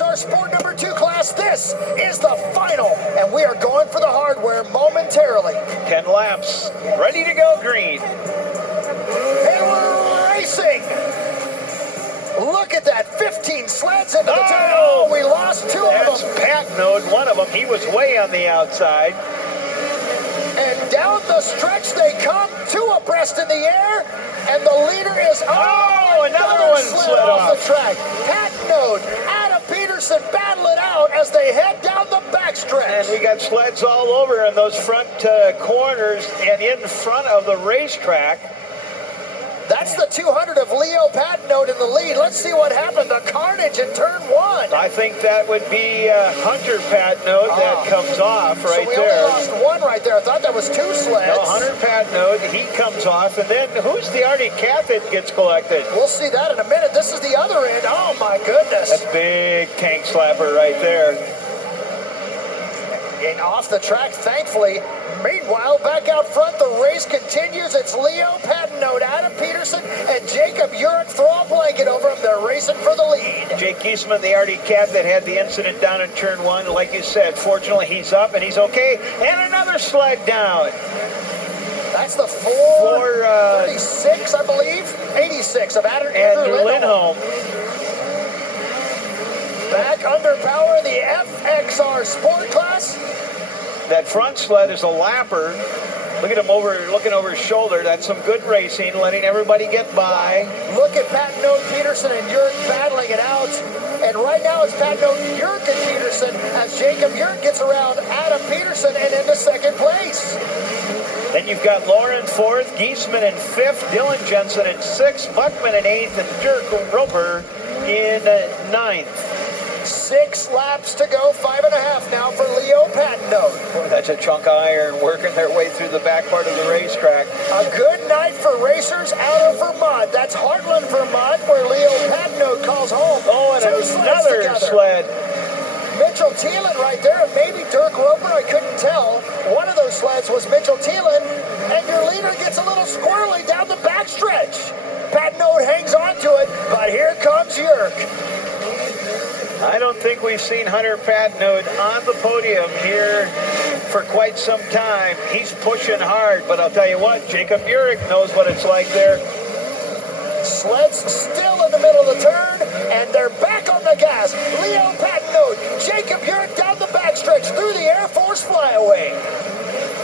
Our sport number 2 class, this is the final, and we are going for the hardware momentarily. 10 laps, ready to go green. And we're racing. Look at that, 15 sleds into the turn. Oh, we lost 2 of That's them. Pat Node, one of them. He was way on the outside. And down the stretch they come, 2 abreast in the air, and the leader is another one slid off the track. Pat Node, Adam Peterson battle it out as they head down the backstretch. And we got sleds all over in those front corners and in front of the racetrack. That's the 200 of Leo Patnode in the lead. Let's see what happened. The carnage in turn 1. I think that would be Hunter Patnode that comes off right so we there. only lost 1 right there. I thought that was 2 sleds. No, Hunter Patnode, he comes off. And then who's the Arctic Cat that gets collected? We'll see that in a minute. This is the other end. Oh, my goodness. A big tank slapper right there. And off the track, thankfully. Meanwhile, back out front, the race continues. It's Leo Patnode, Adam Peterson, and Jacob Urich throw a blanket over him. They're racing for the lead. Jake Giesman, the Arctic Cat that had the incident down in turn 1. Like you said, fortunately, he's up and he's okay. And another sled down. That's the 436, I believe. 86 of Andrew Lindholm. Back under power in the FXR Sport Class. That front sled is a lapper. Look at him looking over his shoulder. That's some good racing, letting everybody get by. Look at Patnode, Peterson, and Urich battling it out. And right now it's Patnode, Urich, and Peterson as Jacob Urich gets around Adam Peterson and into second place. Then you've got Lauren 4th, Giesman in 5th, Dylan Jensen in 6th, Buckman in 8th, and Dirk Roper in 9th. 6 laps to go, 5.5 now for Leo Patnode. Boy, that's a chunk of iron working their way through the back part of the racetrack. A good night for racers out of Vermont. That's Heartland, Vermont, where Leo Patnode calls home. Oh, and another sled. Mitchell Thielen right there, and maybe Dirk Roper, I couldn't tell. One of those sleds was Mitchell Thielen, and your leader gets a little squirrely down the backstretch. Patnode hangs on to it, but here comes Urich. I don't think we've seen Hunter Patnode on the podium here for quite some time. He's pushing hard, but I'll tell you what, Jacob Urich knows what it's like there. Sleds still in the middle of the turn, and they're back on the gas. Leo Patnode, Jacob Urich down the backstretch through the Air Force flyaway.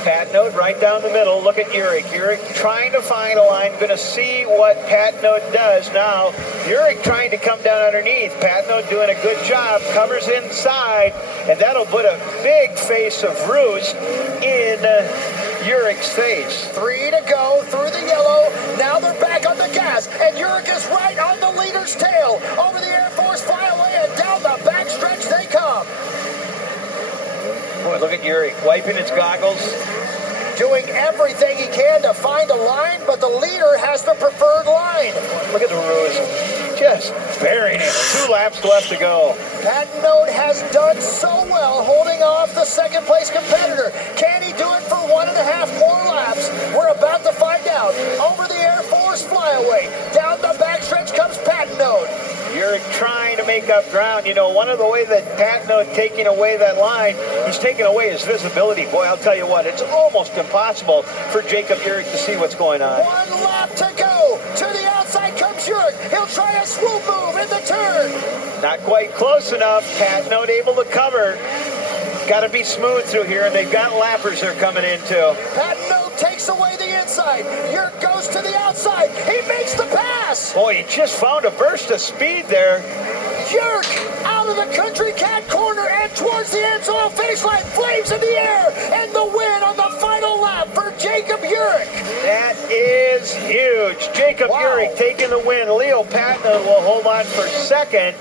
Patnode right down the middle. Look at Urich. Urich trying to find a line. Going to see what Patnode does now. Urich trying to come down underneath. Patnode doing a good job. Covers inside. And that'll put a big face of ruse in Urich's face. 3 to go through the yellow. Now they're back on the gas. And Urich is right on the leader's tail. Over the Air Force flyaway and down the backstretch they come. Boy, look at Urich wiping his goggles. Doing everything he can to find a line, but the leader has the preferred line. Look at the ruse. Just burying it. 2 laps left to go. Patnode has done so well holding off the second place competitor. Can he do it for 1.5 more laps? We're about to find out. Over the Air Force flyaway. Down the backstretch comes Patnode. Urich trying to make up ground. You know, one of the way that Patnode taking away that line, he's taking away his visibility. Boy, I'll tell you what, it's almost impossible for Jacob Urich to see what's going on. 1 lap to go. To the outside comes Urich. He'll try a swoop move in the turn. Not quite close enough. Patnode able to cover. Got to be smooth through here, and they've got lappers they're coming into. Patnode takes away the inside. Urich goes to the outside. He makes the pass. Boy, he just found a burst of speed there. Urich out of the Country Cat corner and towards the Amsoil finish line. Flames in the air, and the win on the final lap for Jacob Urich. That is huge. Jacob Urich taking the win. Leo Patnode will hold on for second.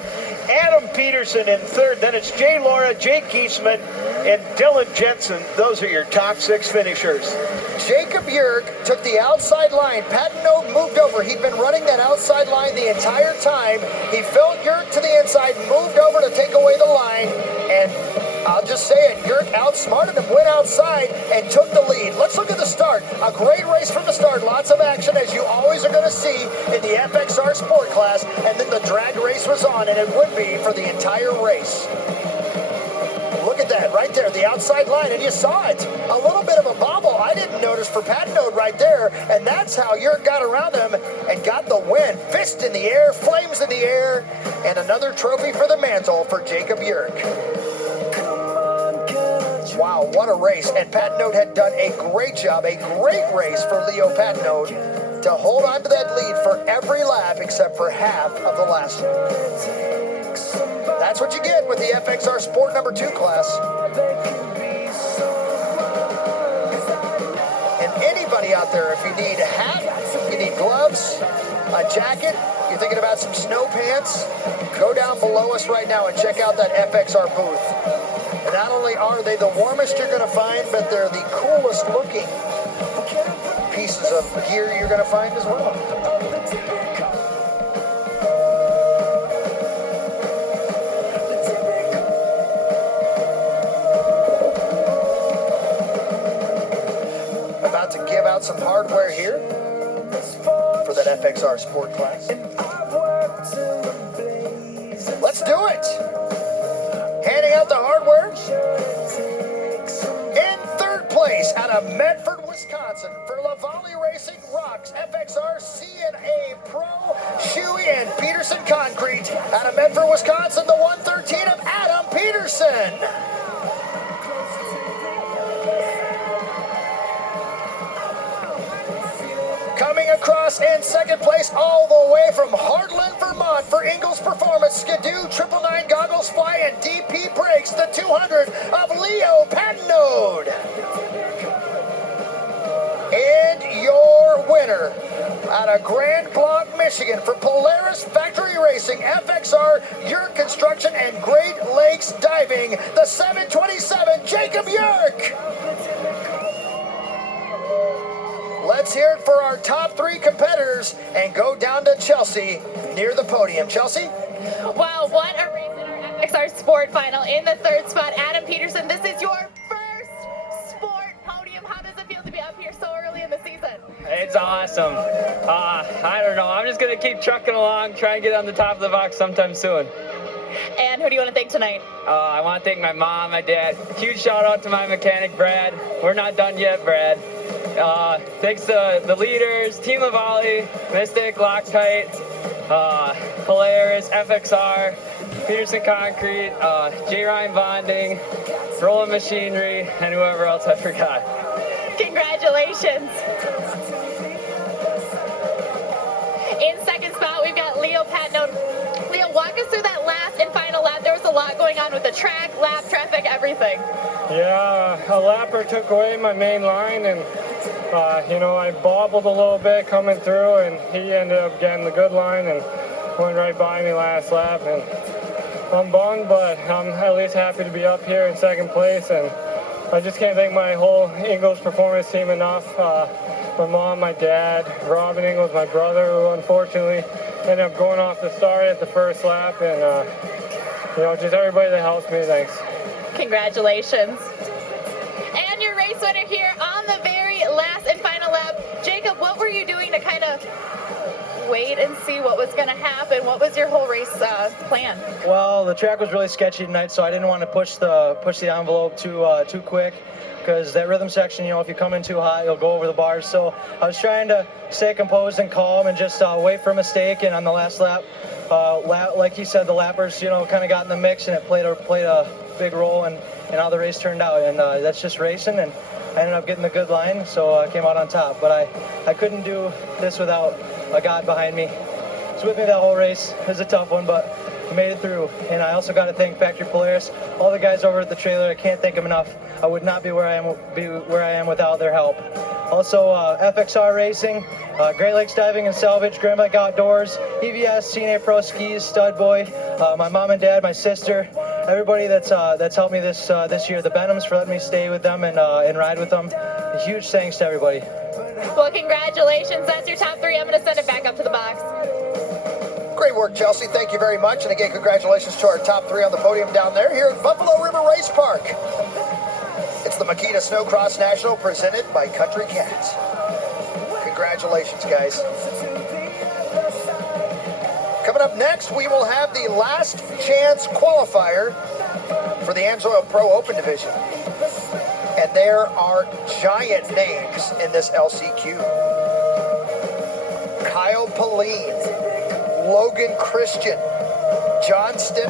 Adam Peterson in third. Then it's Jay Laura, Jake Giesman, and Dylan Jensen. Those are your top 6 finishers. Jacob Urich took the outside line. Patnode moved over. He'd been running that outside line the entire time. He felt Urich to the inside, moved over to take away the line, and I'll I'll just say it. Yerk outsmarted him, went outside, and took the lead. Let's look at the start. A great race from the start. Lots of action, as you always are going to see in the FXR Sport class. And then the drag race was on, and it would be for the entire race. Look at that right there, the outside line, and you saw it. A little bit of a bobble I didn't notice for Patnode right there, and that's how Yerk got around him and got the win. Fist in the air, flames in the air, and another trophy for the mantle for Jacob Yerk. Wow, what a race. And Patnode had done a great job, a great race for Leo Patnode to hold on to that lead for every lap except for half of the last one. That's what you get with the FXR Sport number 2 class. And anybody out there, if you need a hat, you need gloves, a jacket, you're thinking about some snow pants, go down below us right now and check out that FXR booth. And not only are they the warmest you're going to find, but they're the coolest looking pieces of gear you're going to find as well. About to give out some hardware here for that FXR Sport class. Let's do it! Handing out the hardware. In third place out of Medford, Wisconsin for LaValle Racing Rocks FXR CNA Pro Shuey and Peterson Concrete. Out of Medford, Wisconsin, the 113 of Adam Peterson. Coming across in second place all the way from Heartland, Vermont for Ingles Performance, Skidoo, 999 Goggles Fly, and DP Brakes, the 200 of Leo Patnode. And your winner out of Grand Blanc, Michigan for Polaris Factory Racing, FXR, Yerk Construction, and Great Lakes Diving, the 727 Jacob Yerk. Let's hear it for our top 3 competitors and go down to Chelsea near the podium. Chelsea? Wow, what a race in our FXR Sport Final. In the third spot, Adam Peterson, this is your first sport podium. How does it feel to be up here so early in the season? It's awesome. I don't know. I'm just going to keep trucking along, try and get on the top of the box sometime soon. And who do you want to thank tonight? I want to thank my mom, my dad. Huge shout out to my mechanic, Brad. We're not done yet, Brad. Thanks to the leaders, Team LaValle, Mystic, Loctite, Polaris, FXR, Peterson Concrete, J. Ryan Bonding, Rolling Machinery, and whoever else I forgot. Congratulations. In second spot, we've got Leo Patnode. Leo, walk us through that last and final lap. There was a lot going on with the track, lap, traffic, everything. Yeah, a lapper took away my main line, and I bobbled a little bit coming through, and he ended up getting the good line and went right by me last lap. And I'm bummed, but I'm at least happy to be up here in second place, and I just can't thank my whole Ingles Performance team enough. My mom, my dad, Robin Ingles, my brother, who unfortunately ended up going off the start at the first lap, and just everybody that helps me, thanks. Congratulations. And your race winner here on the very last and final lap. Jacob, what were you doing to kind of wait and see what was going to happen? What was your whole race plan? Well, the track was really sketchy tonight, so I didn't want to push the envelope too quick, because that rhythm section, if you come in too hot, you'll go over the bars. So I was trying to stay composed and calm and just wait for a mistake. And on the last lap, like he said, the lappers, kind of got in the mix, and it played a big role in how the race turned out. And that's just racing, and I ended up getting the good line, so I came out on top. But I couldn't do this without a God behind me. It's with me that whole race. It was a tough one, but we made it through. And I also got to thank Factory Polaris, all the guys over at the trailer. I can't thank them enough. I would not be where I am without their help. Also, FXR Racing, Great Lakes Diving and Salvage, Grand Lake Outdoors, EVS, CNA Pro Skis, Stud Boy, my mom and dad, my sister, everybody that's helped me this year. The Benhams for letting me stay with them and ride with them. A huge thanks to everybody. Well, congratulations. That's your top 3. I'm going to send it back up to the box. Great work, Chelsea. Thank you very much. And again, congratulations to our top 3 on the podium down there here at Buffalo River Race Park. It's the Makita Snocross National presented by Country Cats. Congratulations, guys. Coming up next, we will have the last chance qualifier for the Amsoil Pro Open Division. And there are giant names in this LCQ. Kyle Pauline, Logan Christian, John Sten.